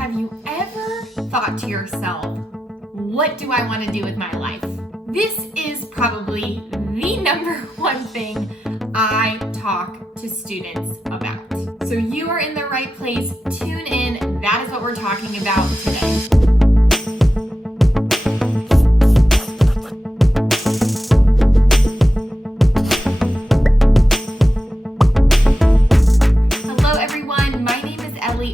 Have you ever thought to yourself, what do I want to do with my life? This is probably the number one thing I talk to students about. So you are in the right place. Tune in. That is what we're talking about today.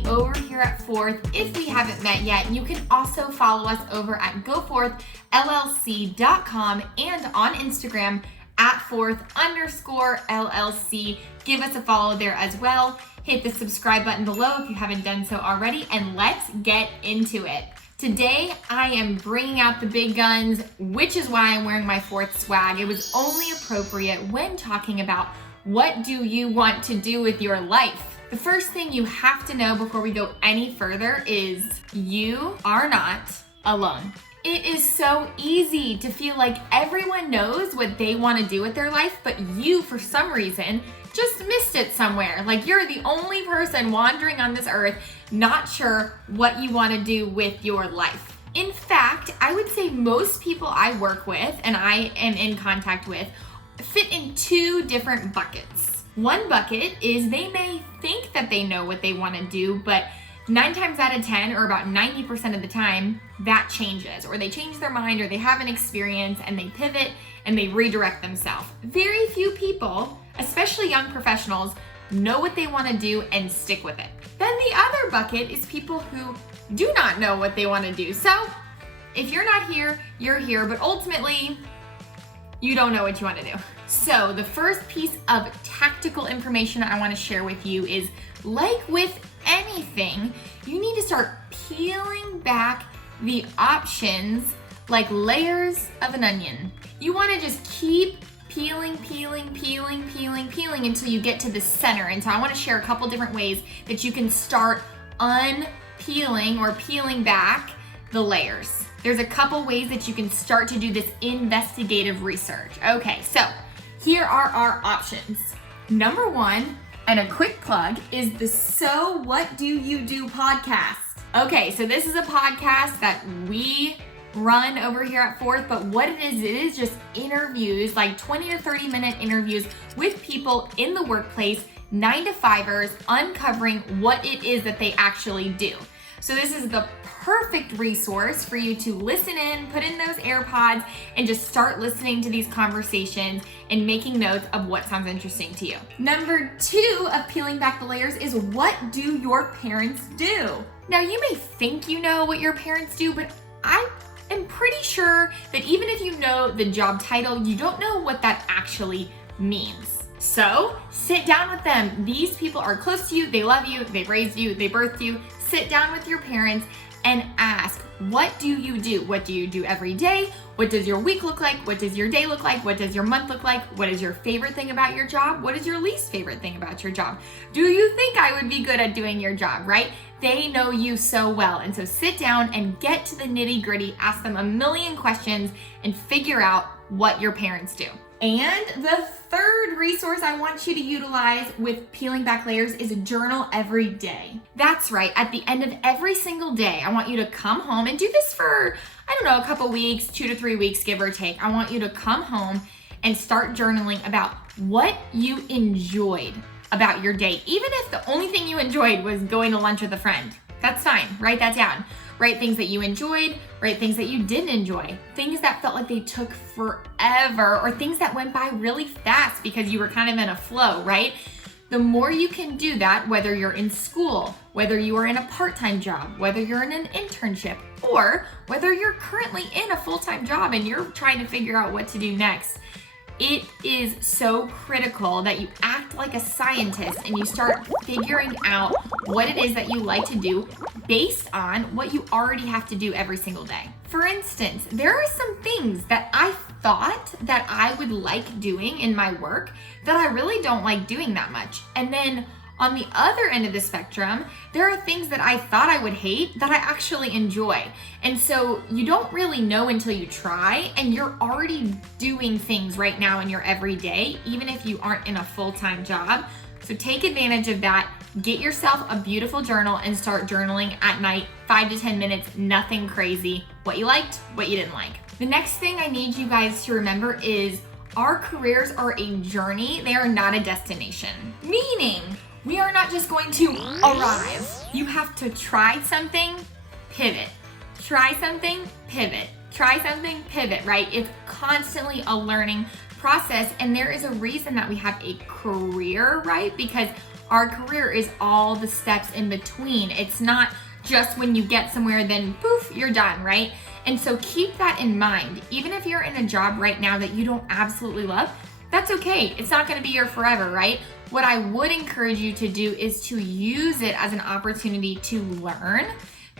Over here at Fourth. If we haven't met yet, you can also follow us over at goforthllc.com and on Instagram at @4th_LLC. Give us a follow there as well. Hit the subscribe button below if you haven't done so already, and let's get into it. Today, I am bringing out the big guns, which is why I'm wearing my Fourth swag. It was only appropriate when talking about what do you want to do with your life. The first thing you have to know before we go any further is you are not alone. It is so easy to feel like everyone knows what they want to do with their life, but you, for some reason, just missed it somewhere. Like you're the only person wandering on this earth, not sure what you want to do with your life. In fact, I would say most people I work with and I am in contact with fit in two different buckets. One bucket is they may think that they know what they want to do, but 9 times out of 10, or about 90% of the time, that changes, or they change their mind, or they have an experience and they pivot and they redirect themselves. Very few people, especially young professionals, know what they want to do and stick with it. Then the other bucket is people who do not know what they want to do. So if you're not here, you're here, but ultimately, you don't know what you want to do. So the first piece of tactical information I want to share with you is, like with anything, you need to start peeling back the options like layers of an onion. You want to just keep peeling until you get to the center. And so I want to share a couple different ways that you can start unpeeling or peeling back the layers. There's a couple ways that you can start to do this investigative research. Okay, so here are our options. Number one, and a quick plug, is the So What Do You Do podcast. Okay, so this is a podcast that we run over here at Fourth, but what it is just interviews, like 20 to 30 minute interviews with people in the workplace, 9-to-5ers, uncovering what it is that they actually do. So this is the perfect resource for you to listen in, put in those AirPods, and just start listening to these conversations and making notes of what sounds interesting to you. Number 2 of peeling back the layers is, what do your parents do? Now you may think you know what your parents do, but I am pretty sure that even if you know the job title, you don't know what that actually means. So sit down with them. These people are close to you, they love you, they raised you, they birthed you. Sit down with your parents and ask, what do you do? What do you do every day? What does your week look like? What does your day look like? What does your month look like? What is your favorite thing about your job? What is your least favorite thing about your job? Do you think I would be good at doing your job, right? They know you so well. And so sit down and get to the nitty gritty, ask them a million questions and figure out what your parents do. And the third resource I want you to utilize with peeling back layers is a journal every day. That's right. At the end of every single day, I want you to come home and do this for, a couple weeks, 2 to 3 weeks, give or take. I want you to come home and start journaling about what you enjoyed about your day. Even if the only thing you enjoyed was going to lunch with a friend, that's fine. Write that down. Write things that you enjoyed, write things that you didn't enjoy, things that felt like they took forever, or things that went by really fast because you were kind of in a flow, right? The more you can do that, whether you're in school, whether you are in a part-time job, whether you're in an internship, or whether you're currently in a full-time job and you're trying to figure out what to do next, it is so critical that you act like a scientist and you start figuring out what it is that you like to do based on what you already have to do every single day. For instance, there are some things that I thought that I would like doing in my work that I really don't like doing that much. And then on the other end of the spectrum, there are things that I thought I would hate that I actually enjoy. And so you don't really know until you try, and you're already doing things right now in your everyday, even if you aren't in a full-time job. So take advantage of that. Get yourself a beautiful journal and start journaling at night, 5 to 10 minutes, nothing crazy. What you liked, what you didn't like. The next thing I need you guys to remember is our careers are a journey. They are not a destination. Meaning, we are not just going to arrive. You have to try something, pivot. Try something, pivot. Try something, pivot, right? It's constantly a learning process, and there is a reason that we have a career, right? Because our career is all the steps in between. It's not just when you get somewhere, then poof, you're done, right? And so keep that in mind. Even if you're in a job right now that you don't absolutely love, that's okay. It's not gonna be your forever, right? What I would encourage you to do is to use it as an opportunity to learn,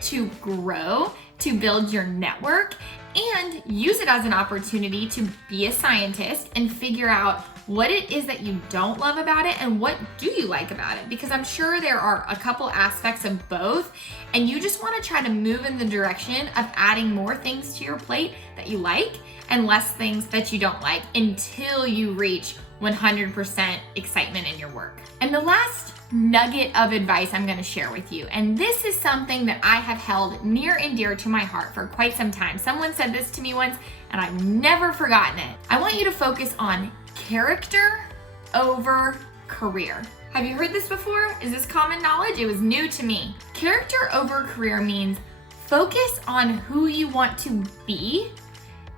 to grow, to build your network, and use it as an opportunity to be a scientist and figure out what it is that you don't love about it and what do you like about it. Because I'm sure there are a couple aspects of both, and you just want to try to move in the direction of adding more things to your plate that you like and less things that you don't like until you reach 100% excitement in your work. And the last nugget of advice I'm going to share with you, and this is something that I have held near and dear to my heart for quite some time. Someone said this to me once and I've never forgotten it. I want you to focus on character over career. Have you heard this before? Is this common knowledge? It was new to me. Character over career means focus on who you want to be,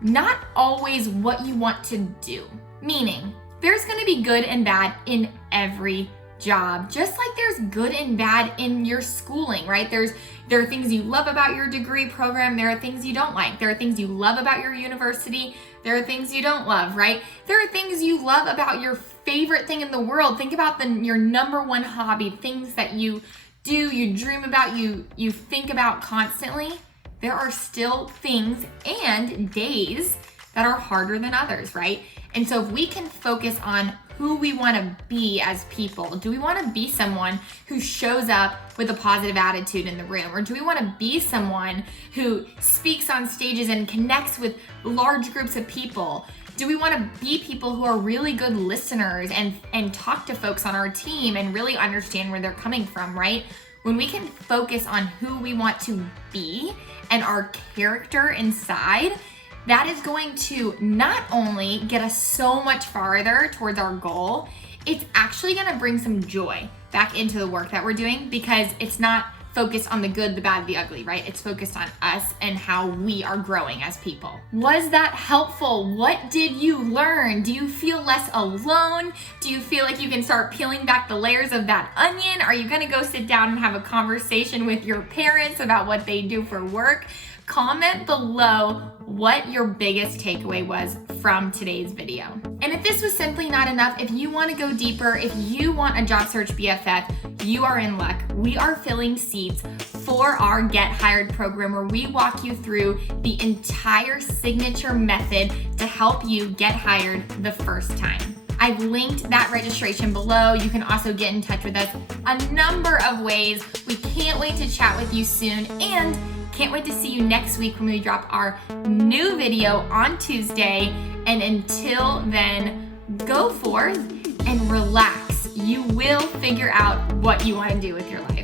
not always what you want to do. Meaning, there's going to be good and bad in every job, just like there's good and bad in your schooling, right? There are things you love about your degree program. There are things you don't like. There are things you love about your university. There are things you don't love, right? There are things you love about your favorite thing in the world. Think about your number one hobby, things that you do, you dream about, you think about constantly. There are still things and days that are harder than others, right? And so if we can focus on who we want to be as people, do we want to be someone who shows up with a positive attitude in the room? Or do we want to be someone who speaks on stages and connects with large groups of people? Do we want to be people who are really good listeners and talk to folks on our team and really understand where they're coming from, right? When we can focus on who we want to be and our character inside, that is going to not only get us so much farther towards our goal, it's actually going to bring some joy back into the work that we're doing, because it's not focused on the good, the bad, the ugly, right? It's focused on us and how we are growing as people. Was that helpful? What did you learn? Do you feel less alone? Do you feel like you can start peeling back the layers of that onion? Are you going to go sit down and have a conversation with your parents about what they do for work? Comment below what your biggest takeaway was from today's video. And if this was simply not enough, if you want to go deeper, if you want a job search BFF, you are in luck. We are filling seats for our Get Hired program, where we walk you through the entire signature method to help you get hired the first time. I've linked that registration below. You can also get in touch with us a number of ways. We can't wait to chat with you soon, and can't wait to see you next week when we drop our new video on Tuesday. And until then, go forth and relax. You will figure out what you want to do with your life.